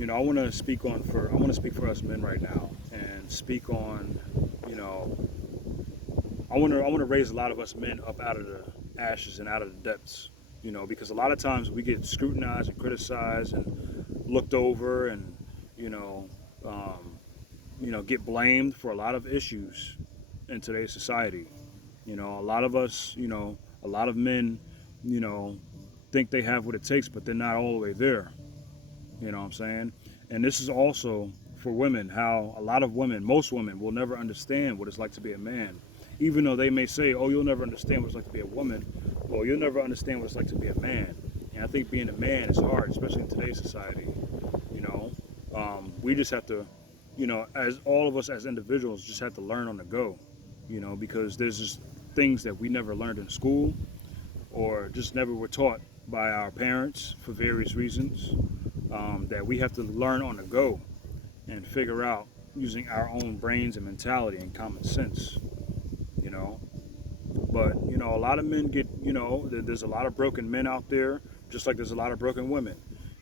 I want to speak for us men right now, and speak on, you know, I want to raise a lot of us men up out of the ashes and out of the depths, because a lot of times we get scrutinized and criticized and looked over, and you know, um, get blamed for a lot of issues in today's society. A lot of us, a lot of men, you know, think they have what it takes, but they're not all the way there. You know what I'm saying? And this is also for women, how a lot of women, most women, will never understand what it's like to be a man. Even though they may say, oh, you'll never understand what it's like to be a woman, well, you'll never understand what it's like to be a man. And I think being a man is hard, especially in today's society. You know, we just have to, as all of us as individuals, just have to learn on the go, because there's just things that we never learned in school or just never were taught by our parents for various reasons, that we have to learn on the go and figure out using our own brains and mentality and common sense, you know. But, a lot of men get, there's a lot of broken men out there, just like there's a lot of broken women.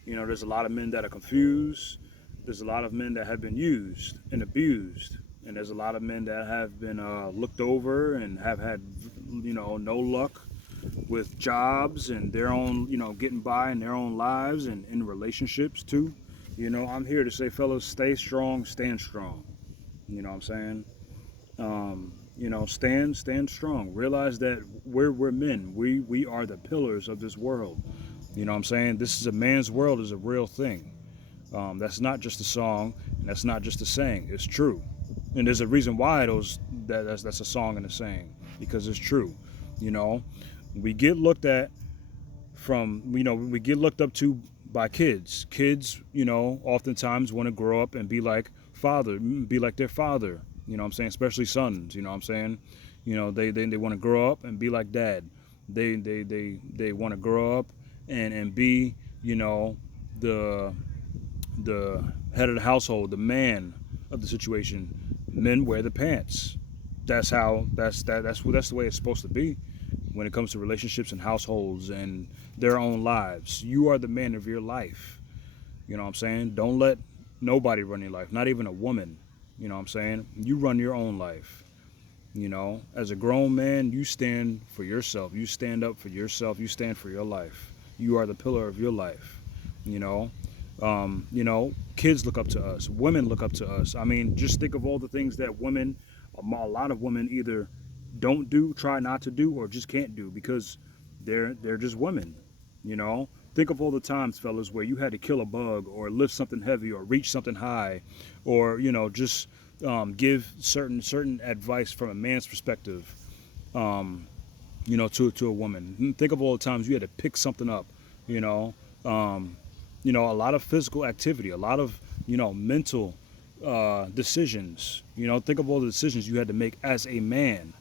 There's a lot of men that are confused. There's a lot of men that have been used and abused. And there's a lot of men that have been looked over and have had, no luck with jobs and their own, getting by in their own lives and in relationships too. I'm here to say, fellas, stay strong, stand strong. You know what I'm saying? Stand strong. Realize that we're men. We are the pillars of this world. You know what I'm saying? This is a man's world is a real thing. That's not just a song, and that's not just a saying. It's true, and there's a reason why that's a song and a saying, because it's true. You know, we get looked at from we get looked up to by kids. Kids, oftentimes want to grow up and be like their father. You know what I'm saying? Especially sons. You know what I'm saying? They want to grow up and be like dad. They want to grow up and be the the head of the household, the man of the situation. Men wear the pants. That's the way it's supposed to be when it comes to relationships and households and their own lives. You are the man of your life. You know what I'm saying? Don't let nobody run your life, not even a woman. You know what I'm saying? You run your own life. As a grown man, you stand for yourself. You stand up for yourself. You stand for your life. You are the pillar of your life. You know, kids look up to us. Women look up to us. I mean, just think of all the things that a lot of women either don't do, try not to do, or just can't do because they're just women. You know, think of all the times, fellas, where you had to kill a bug or lift something heavy or reach something high, or just give certain advice from a man's perspective. Um, to a woman. Think of all the times you had to pick something up. You know, um, a lot of physical activity, a lot of mental decisions. Think of all the decisions you had to make as a man.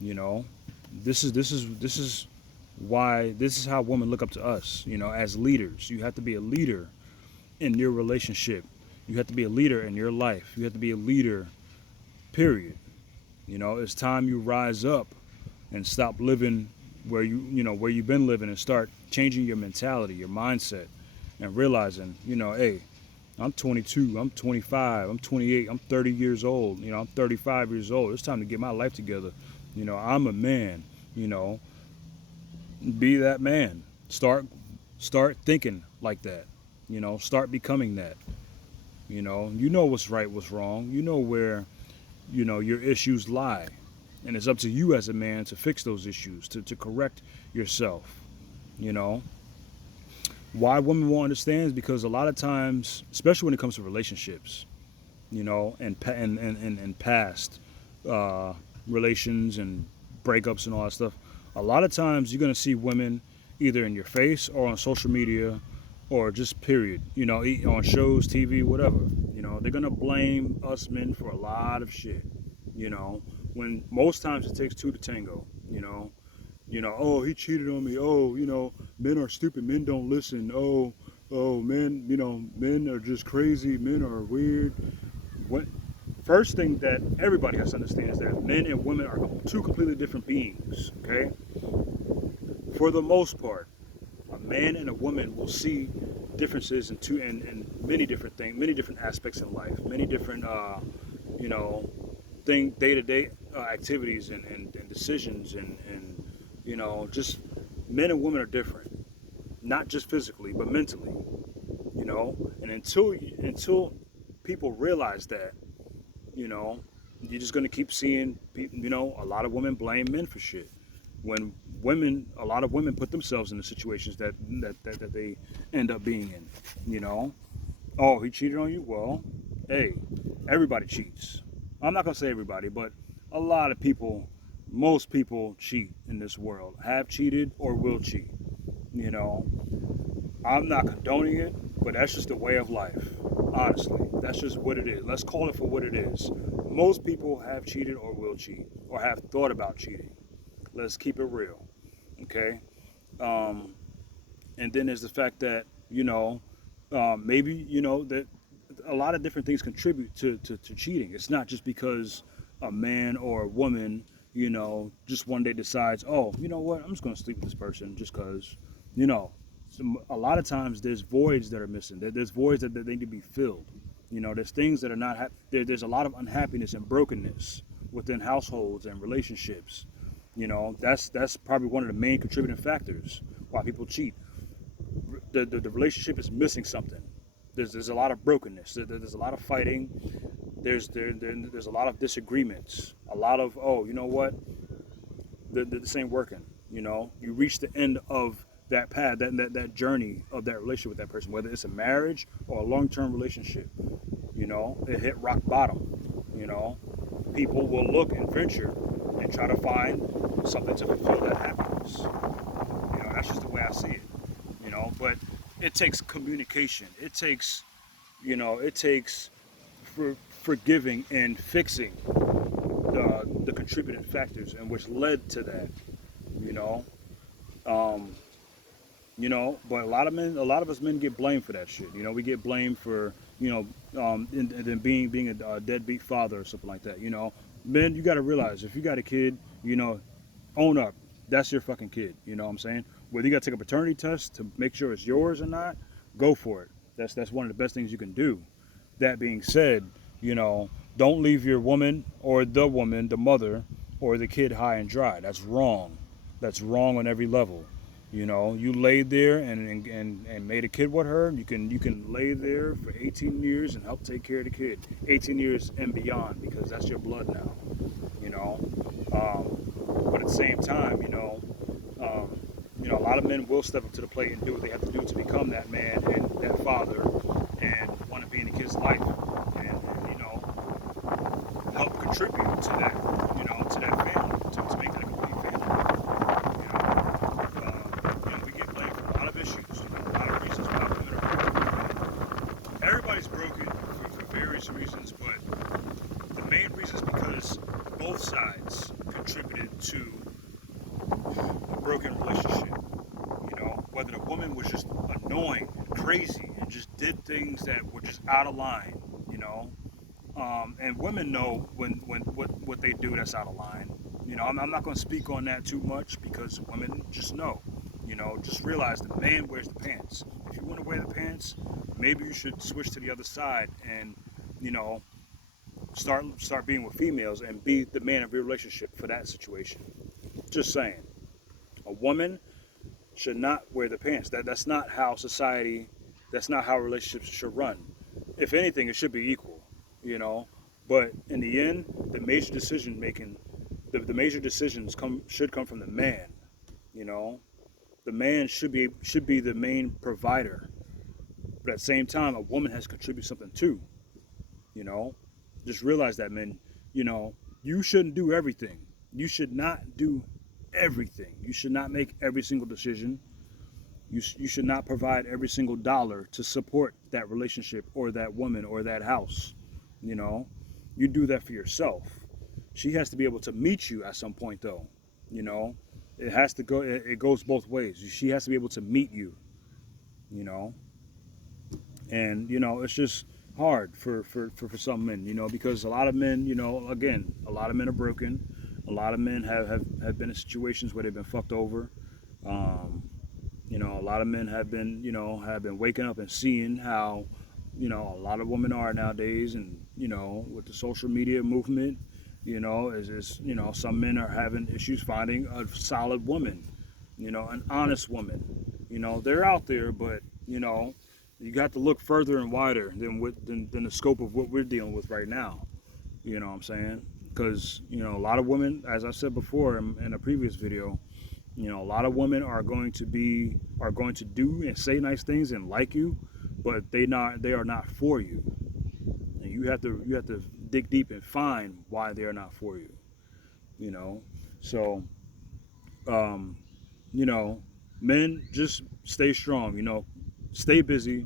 You know, this is why this is how women look up to us. As leaders, you have to be a leader in your relationship. You have to be a leader in your life. You have to be a leader. Period. It's time you rise up and stop living where you've been living and start changing your mentality, your mindset, and realizing, hey, I'm 22, I'm 25, I'm 28, I'm 30 years old, I'm 35 years old. It's time to get my life together. I'm a man. You know, be that man. Start thinking like that. Start becoming that. You know what's right, what's wrong. You know where your issues lie, and it's up to you as a man to fix those issues, to correct yourself. You know, why women won't understand is because a lot of times, especially when it comes to relationships, and past uh, relations and breakups and all that stuff, a lot of times you're gonna see women either in your face or on social media or just period, on shows, TV, whatever. They're gonna blame us men for a lot of shit. You know, when most times it takes two to tango. Oh, he cheated on me. Oh, men are stupid. Men don't listen. Oh, men, men are just crazy. Men are weird. What? First thing that everybody has to understand is that men and women are two completely different beings. Okay, for the most part, a man and a woman will see differences in many different things, many different aspects in life, many different you know day-to-day activities and decisions and just men and women are different, not just physically but mentally. And until people realize that, you know, you're just gonna keep seeing people. A lot of women blame men for shit when a lot of women put themselves in the situations that they end up being in. Oh, he cheated on you. Well, hey, everybody cheats. I'm not gonna say everybody, but a lot of people, most people cheat in this world, have cheated or will cheat. you know I'm not condoning it, but that's just the way of life. Honestly, that's just what it is. Let's call it for what it is. Most people have cheated or will cheat or have thought about cheating. Let's keep it real, okay? Um, and then there's the fact that maybe that a lot of different things contribute to cheating. It's not just because a man or a woman just one day decides, oh, you know what, I'm just going to sleep with this person just because. you know a lot of times there's voids that are missing. There's voids that need to be filled. There's things that are not there's a lot of unhappiness and brokenness within households and relationships. That's probably one of the main contributing factors why people cheat. The relationship is missing something. There's a lot of brokenness. There's a lot of fighting. There's a lot of disagreements. A lot of, oh, you know what, this ain't working. You reach the end of that path, that journey of that relationship with that person, whether it's a marriage or a long-term relationship. It hit rock bottom. People will look and venture and try to find something to fulfill that happiness. That's just the way I see it. But it takes communication. It takes forgiving and fixing the contributing factors and which led to that. You know, um, but a lot of us men get blamed for that shit. We get blamed for and then being a deadbeat father or something like that. Men, you got to realize if you got a kid, own up. That's your fucking kid. You know what I'm saying? Whether you got to take a paternity test to make sure it's yours or not, go for it. That's one of the best things you can do. That being said, don't leave your woman, the mother, or the kid high and dry. That's wrong. That's wrong on every level. You laid there and made a kid with her. You can lay there for 18 years and help take care of the kid. 18 years and beyond, because that's your blood now. You know, but at the same time, a lot of men will step up to the plate and do what they have to do to become that man and that father and want to be in the kid's life and help contribute to that, to that family, to make that a complete family. We get blamed for a lot of issues, a lot of reasons why women are broken. Everybody's broken for various reasons, but the main reason is because both sides contributed to a broken relationship. Whether the woman was just annoying and crazy and just did things that were just out of line. And women know when what they do that's out of line. I'm not going to speak on that too much because women just know. Just realize the man wears the pants. If you want to wear the pants, maybe you should switch to the other side and start being with females and be the man of your relationship for that situation. Just saying. A woman should not wear the pants. That's not how society, that's not how relationships should run. If anything, it should be equal, But in the end, the major decision making, the major decisions should come from the man. The man should be the main provider. But at the same time, a woman has to contribute something too. You know, just realize that, men. You shouldn't do everything. You should not do everything. You should not make every single decision. You should not provide every single dollar to support that relationship or that woman or that house. You know, you do that for yourself. She has to be able to meet you at some point, though. You know, it has to go. It goes both ways. She has to be able to meet you. You know, and it's just hard for some men. Because a lot of men, again, a lot of men are broken. A lot of men have been in situations where they've been fucked over. You know, a lot of men have been waking up and seeing how, a lot of women are nowadays, and with the social media movement, is some men are having issues finding a solid woman, an honest woman. They're out there, but you got to look further and wider than the scope of what we're dealing with right now. You know what I'm saying? Because a lot of women, as I said before in a previous video, a lot of women are going to do and say nice things and like you, but they are not for you. And you have to dig deep and find why they are not for you. You know, so um, you know, men, just stay strong. Stay busy,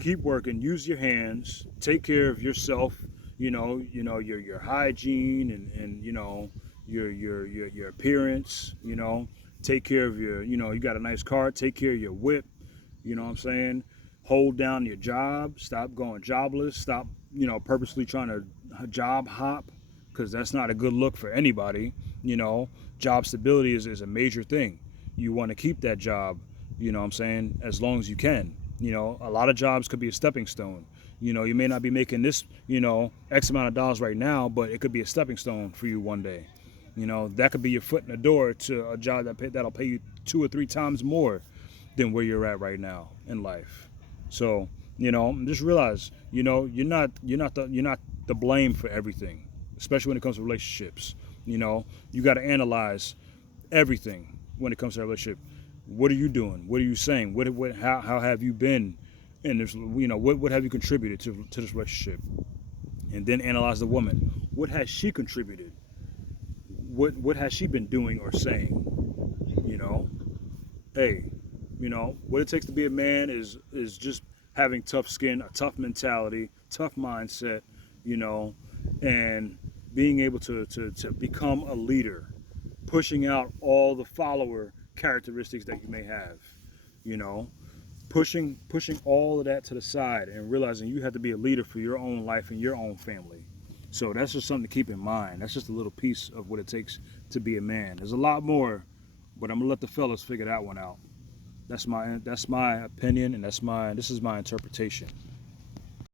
keep working, use your hands, take care of yourself. Your hygiene and your appearance. Take care of you got a nice car, take care of your whip. You know what I'm saying? Hold down your job. Stop going jobless. Stop purposely trying to job hop, because that's not a good look for anybody. You know, job stability is a major thing. You want to keep that job, you know what I'm saying, as long as you can. A lot of jobs could be a stepping stone. You may not be making this, X amount of dollars right now, but it could be a stepping stone for you one day. That could be your foot in the door to a job that'll pay you 2 or 3 times more than where you're at right now in life. So, just realize, you're not the blame for everything, especially when it comes to relationships. You got to analyze everything when it comes to a relationship. What are you doing? What are you saying? How have you been in this? What have you contributed to this relationship? And then analyze the woman. What has she contributed? What has she been doing or saying? You know, hey, what it takes to be a man is just having tough skin, a tough mentality, tough mindset, and being able to become a leader, pushing out all the follower characteristics that you may have, you know, pushing all of that to the side and realizing you have to be a leader for your own life and your own family. So that's just something to keep in mind. That's just a little piece of what it takes to be a man. There's a lot more, but I'm gonna let the fellas figure that one out. That's my opinion, and this is my interpretation.